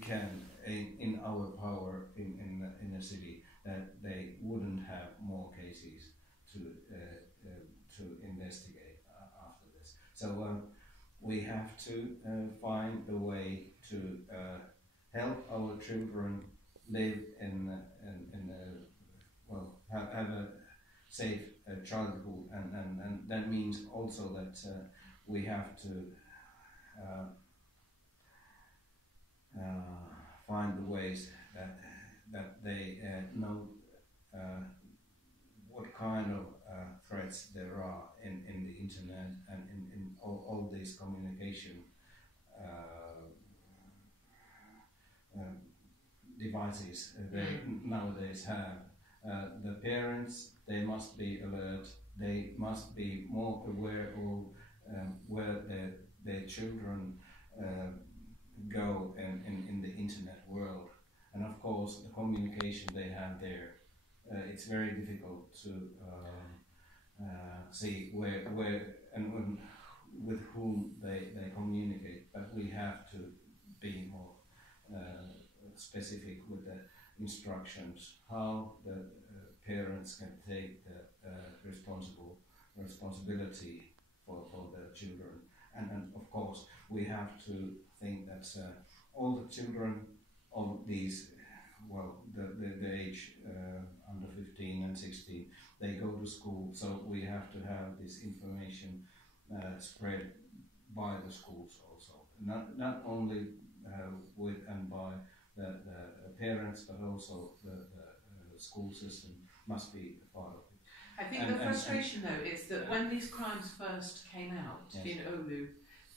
can in our power in a city that they wouldn't have more cases to investigate after this. So we have to find a way to help our children live in have a safe childhood, and that means also that we have to find the ways that they know what kind of threats there are in the internet and in all these communication devices they nowadays have. The parents, they must be alert, they must be more aware of where their children go in the internet world. And of course the communication they have there, it's very difficult to see where and with whom they communicate, but we have to be more specific with the instructions how the parents can take the responsibility for their children. And of course we have to think that all the children of these, the age under 15 and 16, they go to school, so we have to have this information spread by the schools also, not only with and by the parents, but also the school system must be a part of it. I think the frustration though is that when these crimes first came out in Oulu,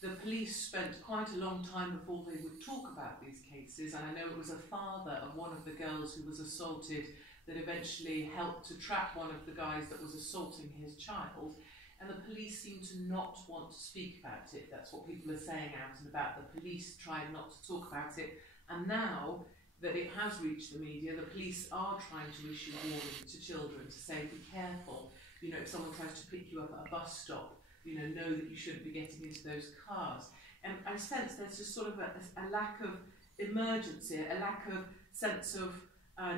the police spent quite a long time before they would talk about these cases, and I know it was a father of one of the girls who was assaulted that eventually helped to trap one of the guys that was assaulting his child, and the police seem to not want to speak about it. That's what people are saying out and about. The police tried not to talk about it, and now that it has reached the media, the police are trying to issue warnings to children to say, be careful, you know, if someone tries to pick you up at a bus stop, you know that you shouldn't be getting into those cars. And I sense there's just sort of a lack of emergency, a lack of sense of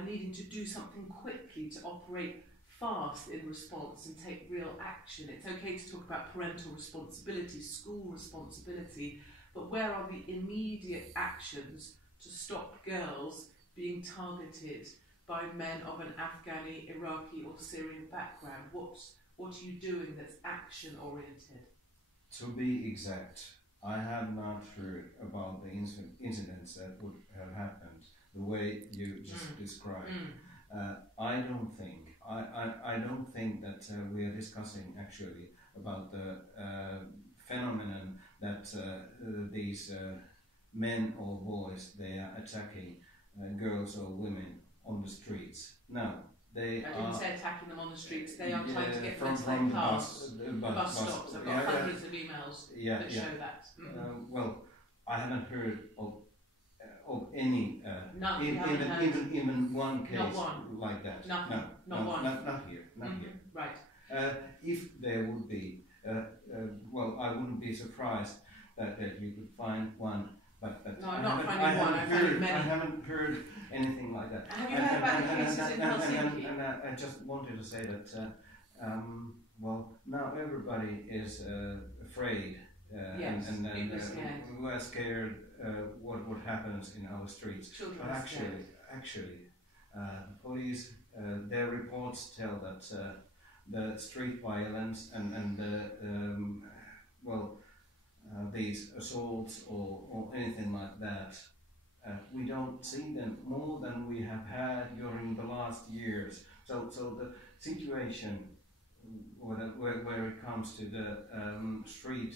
needing to do something quickly to operate fast in response and take real action. It's okay to talk about parental responsibility, school responsibility, but where are the immediate actions to stop girls being targeted by men of an Afghani, Iraqi or Syrian background? What are you doing that's action-oriented? To be exact, I have not heard about the incidents that would have happened the way you just described. I don't think that we are discussing actually about the phenomenon that these men or boys, they are attacking girls or women on the streets. No. I didn't say attacking them on the streets. They are trying to get them to their cars, bus stops. I've got hundreds of emails that show that. Well, I haven't heard of any, even one case like that. Not one. Not here. Right. If there would be, I wouldn't be surprised that you could find one. But no, I'm not finding one. I've found many. I haven't heard anything like that. Have you heard about the cases in Helsinki? And I just wanted to say that, now everybody is afraid, yes, and we are scared what happens in our streets. Children but actually, police, their reports tell that the street violence and these assaults or anything like that, we don't see them more than we have had during the last years. So the situation where it comes to the street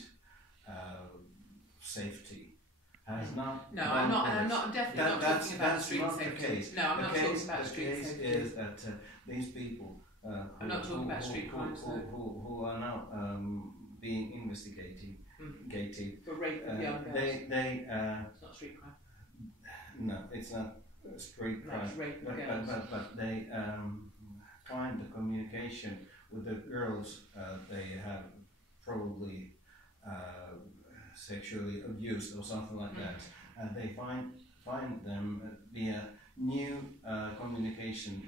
safety has not. No, I'm definitely not talking about street safety. No, I'm not talking about street safety. The case is that these people I'm not talking about street crimes who are now being investigated. For rape of young girls. It's not street crime. No, it's not street crime. It's rape of girls. But they find the communication with the girls they have probably sexually abused or something like that, and they find find them via new communication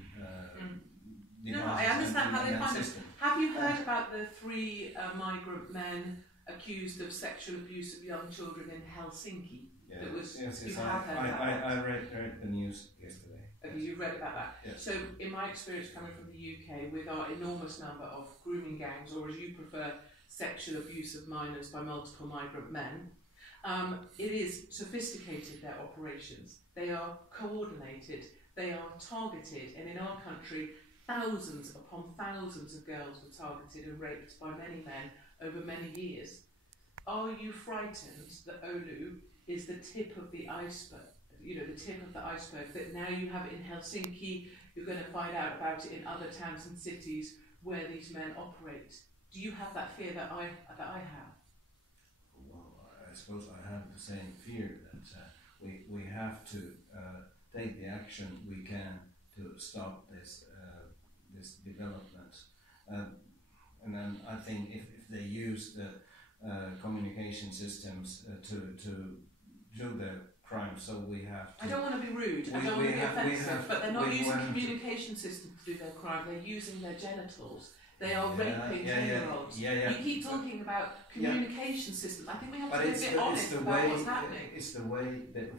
devices. No, I understand how they find them. System. Have you heard about the 3 migrant men accused of sexual abuse of young children in Helsinki? Yes, You have heard about that? I read the news yesterday. Okay, you've read about that. Yes. So, in my experience coming from the UK, with our enormous number of grooming gangs, or as you prefer, sexual abuse of minors by multiple migrant men, it is sophisticated, their operations. They are coordinated, they are targeted, and in our country, thousands upon thousands of girls were targeted and raped by many men over many years. Are you frightened that Oulu is the tip of the iceberg? You know, the tip of the iceberg, that now you have it in Helsinki, you're going to find out about it in other towns and cities where these men operate. Do you have that fear that I have? Well, I suppose I have the same fear that we have to take the action we can to stop this development. And then I think if they use the communication systems to do the crime, so we have to... I don't want to be rude, I don't want to be offensive, but they're not using communication systems to do their crime, they're using their genitals. They are raping 10-year-olds. You keep talking about communication systems. I think we have to be a bit honest about what's happening. It's the way that...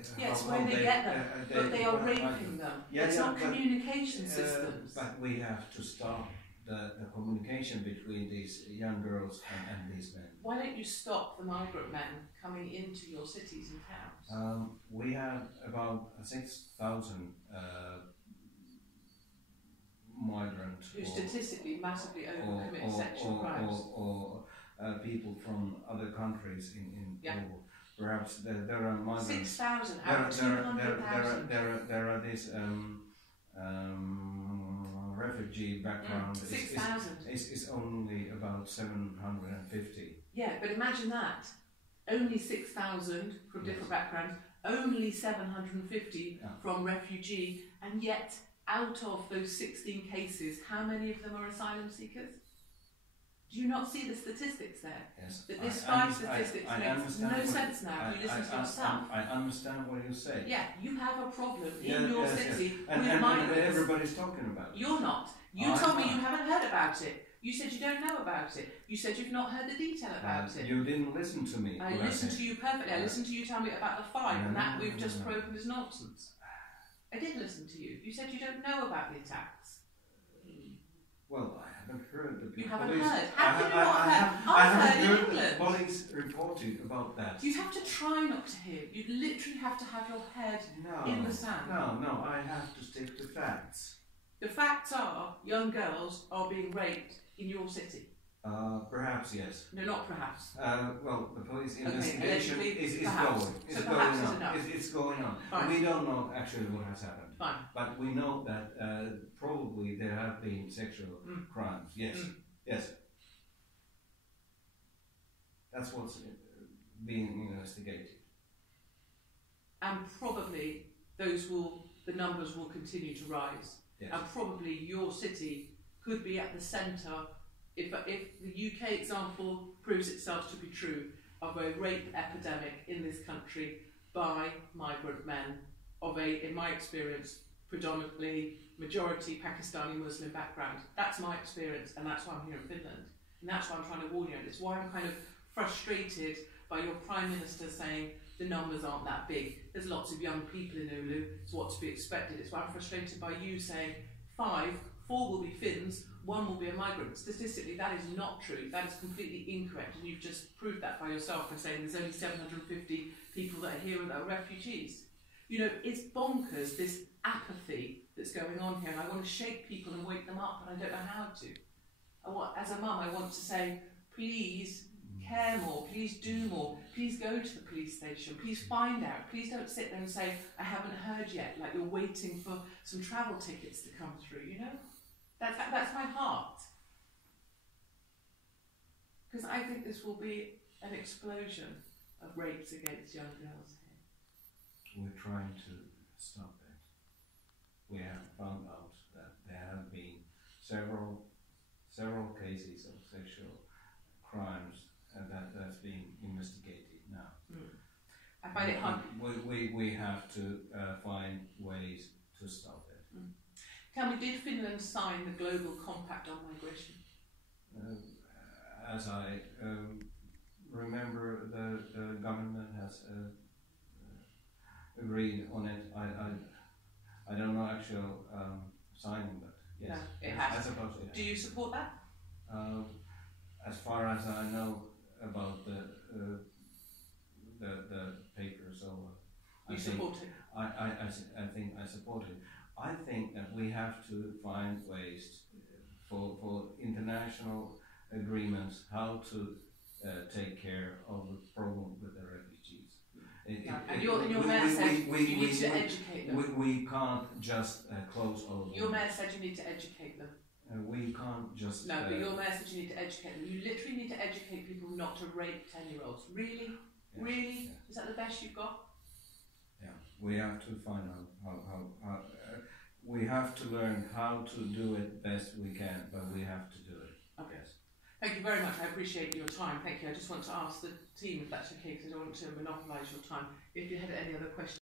it's the way they get them, but they are raping them. It's not communication systems. But we have to stop the communication between these young girls and these men. Why don't you stop the migrant men coming into your cities and towns? We have about 6,000 migrants who statistically massively overcommit sexual crimes, or people from other countries in Oulu. Perhaps there are migrants. 6,000 out of 200,000. There are these refugee background. 6,000 is only about 750. Yeah, but imagine that. Only 6,000 from different backgrounds, only 750 from refugee, and yet out of those 16 cases, how many of them are asylum seekers? Do you not see the statistics there? Yes. That this five statistics makes no sense now. You listen to yourself. I understand what you say. Yeah, you have a problem in your city with and migrants. Everybody's talking about it. You're not. You told me you haven't heard about it. You said you don't know about it. You said you've not heard the detail about it. You didn't listen to me. I listened to you perfectly. I listened to you tell me about the 5, and that we've just proven is nonsense. I did listen to you. You said you don't know about the attacks. Well, I haven't heard the You police. haven't heard? How can you not have heard? I've heard in England. The police reporting about that. You have to try not to hear. You literally have to have your head in the sand. No, I have to stick to facts. The facts are, young girls are being raped in your city. Perhaps, yes. No, not perhaps. Well, the police investigation is perhaps. going. So perhaps is enough. It's going on. Fine. We don't know actually what has happened. Fine. But we know that probably there have been sexual crimes. Yes. Yes. That's what's being investigated. And probably the numbers will continue to rise. Yes. And probably your city could be at the centre, if the UK example proves itself to be true, of a rape epidemic in this country by migrant men of in my experience, predominantly majority Pakistani Muslim background. That's my experience, and that's why I'm here in Finland. And that's why I'm trying to warn you. And it's why I'm kind of frustrated by your Prime Minister saying the numbers aren't that big. There's lots of young people in Oulu, it's what to be expected. It's why I'm frustrated by you saying 4 will be Finns, 1 will be a migrant. Statistically, that is not true. That is completely incorrect, and you've just proved that by yourself by saying there's only 750 people that are here that are refugees. You know, it's bonkers, this apathy that's going on here, and I want to shake people and wake them up, and I don't know how to. As a mum, I want to say, please care more, please do more, please go to the police station, please find out, please don't sit there and say, I haven't heard yet, like you're waiting for some travel tickets to come through, you know? That's my heart. Because I think this will be an explosion of rapes against young girls here. We're trying to stop it. We have found out that there have been several cases of sexual crimes that's being investigated now. I find it hard. We have to find ways to stop it. Mm. Tell me, did Finland sign the Global Compact on Migration? As I remember, the government has agreed on it. I don't know actual signing, but yes, no, it has. I suppose it has. Do you support that? As far as I know about the paper, so you support it. I think I support it. I think that we have to find ways for international agreements how to take care of the problem with the refugees. And your mayor said you need to educate them. We can't just close all of them. Your mayor said you need to educate them. We can't just... No, but your mayor said you need to educate them. You literally need to educate people not to rape 10-year-olds. Really? Yeah, really? yeah. Is that the best you've got? Yeah, we have to find out how we have to learn how to do it best we can, but we have to do it. Okay. Yes. Thank you very much. I appreciate your time. Thank you. I just want to ask the team, if that's okay, because I don't want to monopolise your time, if you had any other questions.